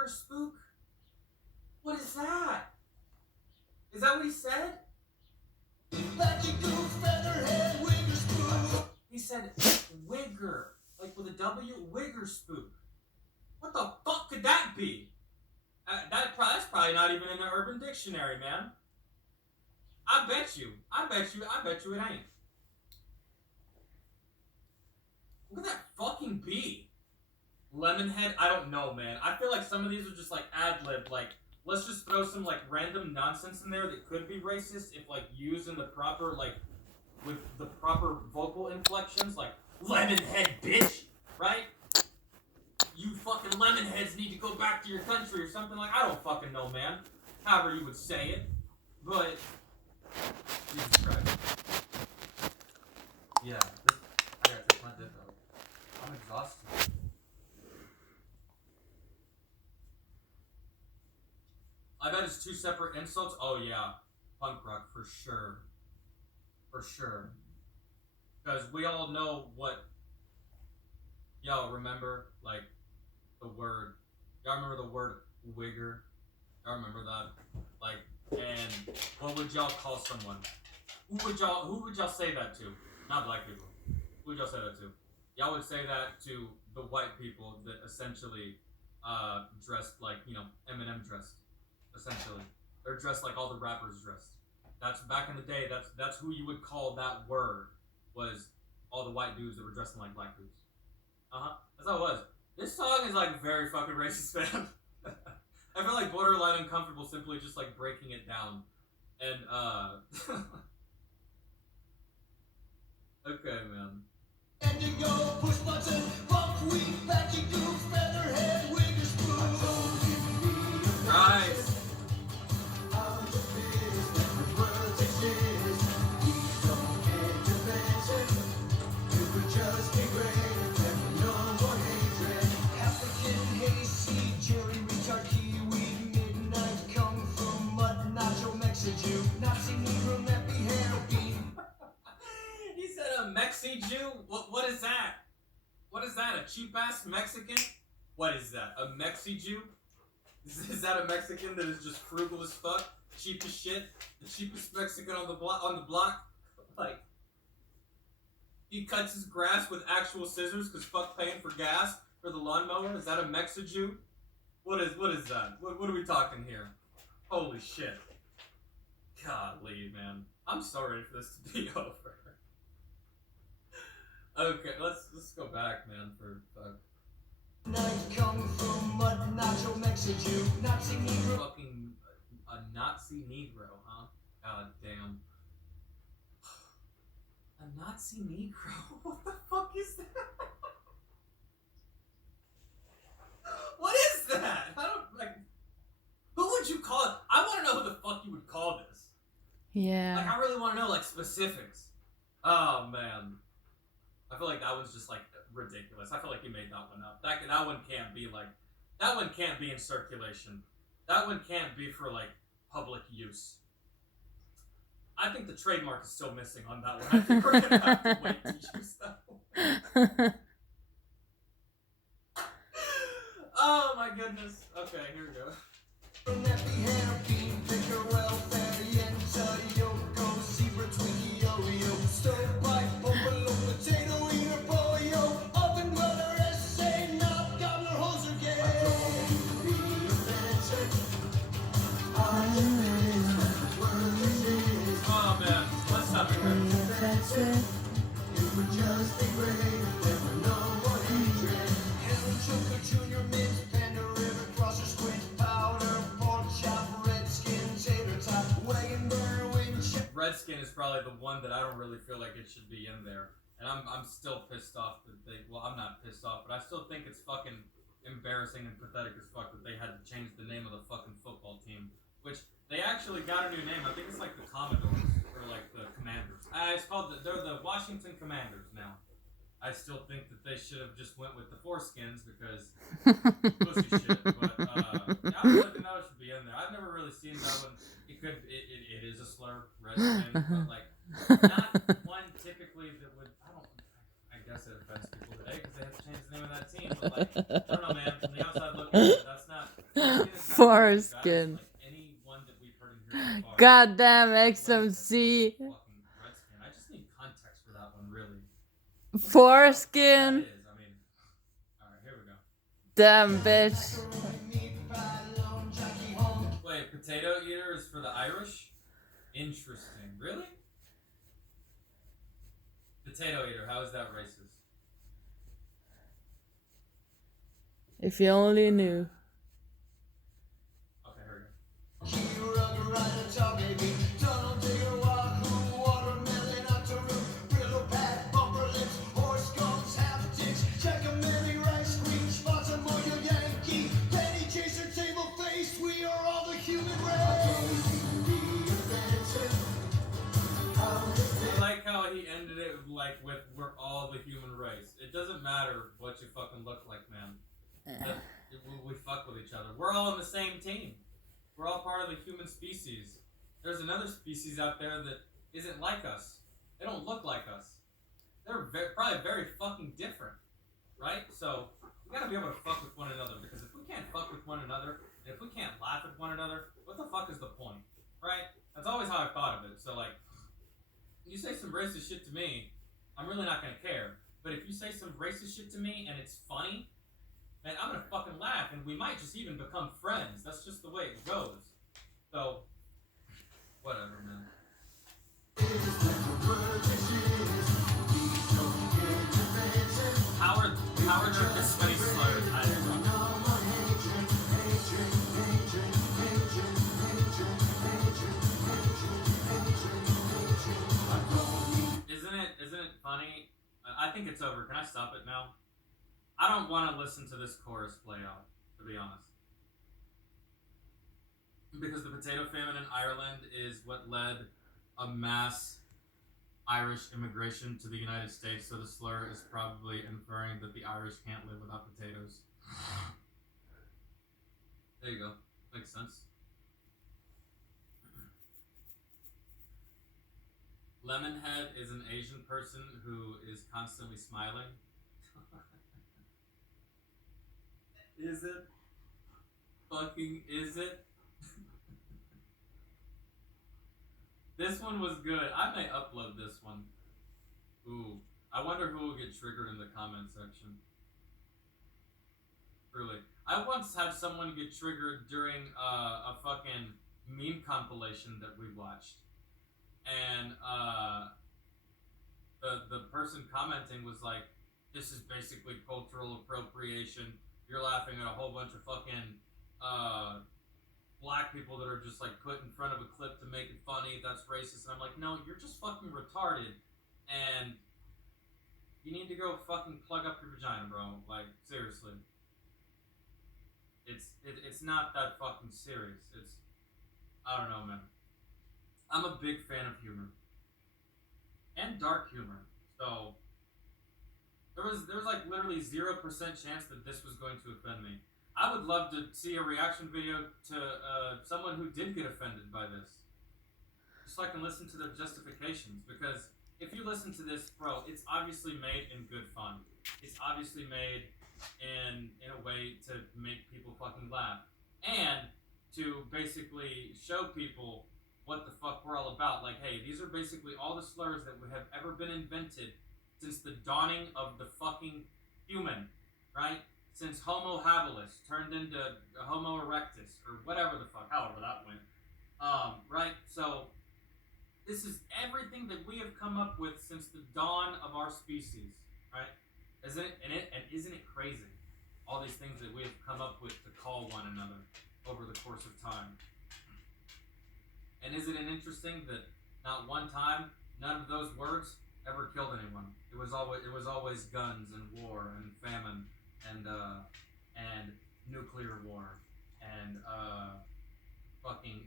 wigger spook? What is that? Is that what he said? He said wigger, like with a W, wigger spook. What the fuck could that be? That's probably not even in the Urban Dictionary, man. I bet you it ain't. What could that fucking be? Lemonhead? I don't know, man. I feel like some of these are just like ad-lib, like, let's just throw some like random nonsense in there that could be racist if like used in the proper, like, with the proper vocal inflections, like, Lemonhead, bitch, right? You fucking lemonheads need to go back to your country or something, like, I don't fucking know, man. However you would say it. But, Jesus Christ. Yeah, I gotta take my dip out. I'm exhausted. I bet it's two separate insults. Oh yeah, punk rock for sure. For sure. Because we all know what. Y'all remember, like, the word. Y'all remember the word wigger? Y'all remember that? Like, and what would y'all call someone? Who would y'all say that to? Not black people. Who would y'all say that to? Y'all would say that to the white people that essentially dressed like, you know, Eminem dressed. Essentially. They're dressed like all the rappers dressed. That's back in the day, that's who you would call that word, was all the white dudes that were dressing like black dudes. That's how it was. This song is like very fucking racist, man. I feel like borderline uncomfortable simply just like breaking it down. And okay, man. And you go push button, buckwheat, baggy goose, featherhead, wigger spoon. Right. He said a Mexi Jew? What is that? What is that? A cheap ass Mexican? What is that? A Mexi Jew? Is that a Mexican that is just frugal as fuck? Cheap as shit? The cheapest Mexican on the block? Like, he cuts his grass with actual scissors because fuck paying for gas for the lawnmower? Is that a Mexi Jew? What is that? What are we talking here? Holy shit. Golly, man. I'm so ready for this to be over. Okay, let's go back, man, for fuck. Night come from mud, nacho Mexican, Nazi Negro. Fucking a Nazi Negro, huh? God damn. A Nazi Negro? What the fuck is that? What is that? I don't, like, who would you call it? I want to know who the fuck you would call this. Yeah. Like, I really want to know, like, specifics. Oh, man. I feel like that one's just, like, ridiculous. I feel like you made that one up. That one can't be, like, that one can't be in circulation. That one can't be for, like, public use. I think the trademark is still missing on that one. I think we're going to have to wait to use that one. Oh, my goodness. Okay, here we go. Oh man, let's stop it. That's it. It would just be great if there were no more hatred. Helen Choker Jr. Mint, Panda River, Crosser Squint, Powder, Pork Chop, Redskin, Tater Tot, Wagon Burner, Wind. Redskin is probably the one that I don't really feel like it should be in there. And I'm still pissed off that they, well, I'm not pissed off, but I still think it's fucking embarrassing and pathetic as fuck that they had to change the name of the fucking football team. Which, they actually got a new name. I think it's like the Commodores, or like the Commanders. It's called, they're the Washington Commanders now. I still think that they should have just went with the foreskins because pussy shit. But, yeah, I don't think that should be in there. I've never really seen that one. It is a slur, Redskin, but like, not one typically that would, I guess it offends people today because they have to change the name of that team, but like, I don't know, man, from the outside looking at it, that's not Foreskin. Like any one that we've heard in here so far. Goddamn XMC. Fucking Redskin. I just need context for that one, really. Foreskin. I mean, alright, here we go. Damn bitch. Wait, potato eater is for the Irish? Interesting. Really? Potato eater, how is that racist? If you only knew. Okay, here we go. I like how he ended it with we're all the human race. It doesn't matter what you fucking look like, man. We fuck with each other. We're all on the same team. We're all part of the human species. There's another species out there that isn't like us. They don't look like us. They're probably very fucking different, right? So we gotta be able to fuck with one another, because if we can't fuck with one another, and if we can't laugh at one another, what the fuck is the point, right? That's always how I thought of it. So like, you say some racist shit to me, I'm really not gonna care. But if you say some racist shit to me and it's funny, man, I'm gonna fucking laugh, and we might just even become friends. That's just the way it goes. So, whatever, man. How are there this many slurs? I don't know. Isn't it funny? I think it's over. Can I stop it now? I don't want to listen to this chorus play out, to be honest. Because the potato famine in Ireland is what led a mass Irish immigration to the United States, so the slur is probably inferring that the Irish can't live without potatoes. There you go. Makes sense. Lemonhead is an Asian person who is constantly smiling. Is it? Fucking is it? This one was good. I may upload this one. Ooh. I wonder who will get triggered in the comment section. Really. I once had someone get triggered during a fucking meme compilation that we watched. And the person commenting was like, this is basically cultural appropriation. You're laughing at a whole bunch of fucking black people that are just like put in front of a clip to make it funny. That's racist. And I'm like, no, you're just fucking retarded. And you need to go fucking plug up your vagina, bro. Like, seriously. It's not that fucking serious. It's, I don't know, man. I'm a big fan of humor. And dark humor. So there was like literally 0% chance that this was going to offend me. I would love to see a reaction video to someone who did get offended by this. Just so I can listen to their justifications. Because if you listen to this, bro, it's obviously made in good fun. It's obviously made in a way to make people fucking laugh. And to basically show people what the fuck we're all about. Like, hey, these are basically all the slurs that have ever been invented since the dawning of the fucking human, right? Since Homo habilis turned into Homo erectus, or whatever the fuck, however that went. Right? So, this is everything that we have come up with since the dawn of our species, right? Isn't it crazy? All these things that we have come up with to call one another over the course of time. And isn't it interesting that not one time, none of those words ever killed anyone? It was always guns and war and famine and nuclear war and fucking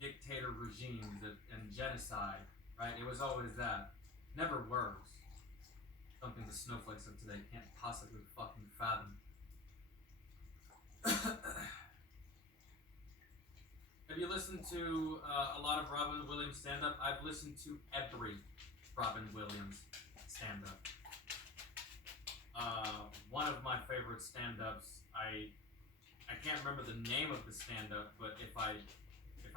dictator regimes and genocide, right? It was always that. Never words. Something the snowflakes of today can't possibly fucking fathom. Have you listened to a lot of Robin Williams stand-up? I've listened to every Robin Williams stand-up. One of my favorite stand-ups, I I can't remember the name of the stand-up, but if I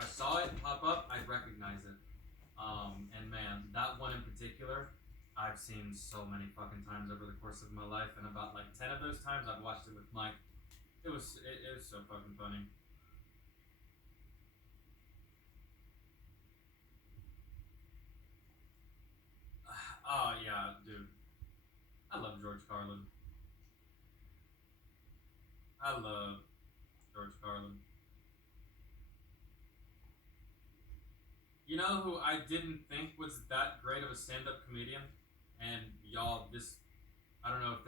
saw it pop up, I'd recognize it. And man, that one in particular, I've seen so many fucking times over the course of my life, and about like 10 of those times I've watched it with Mike. It was so fucking funny. Oh yeah, dude. I love George Carlin. I love George Carlin. You know who I didn't think was that great of a stand-up comedian? And y'all, I don't know if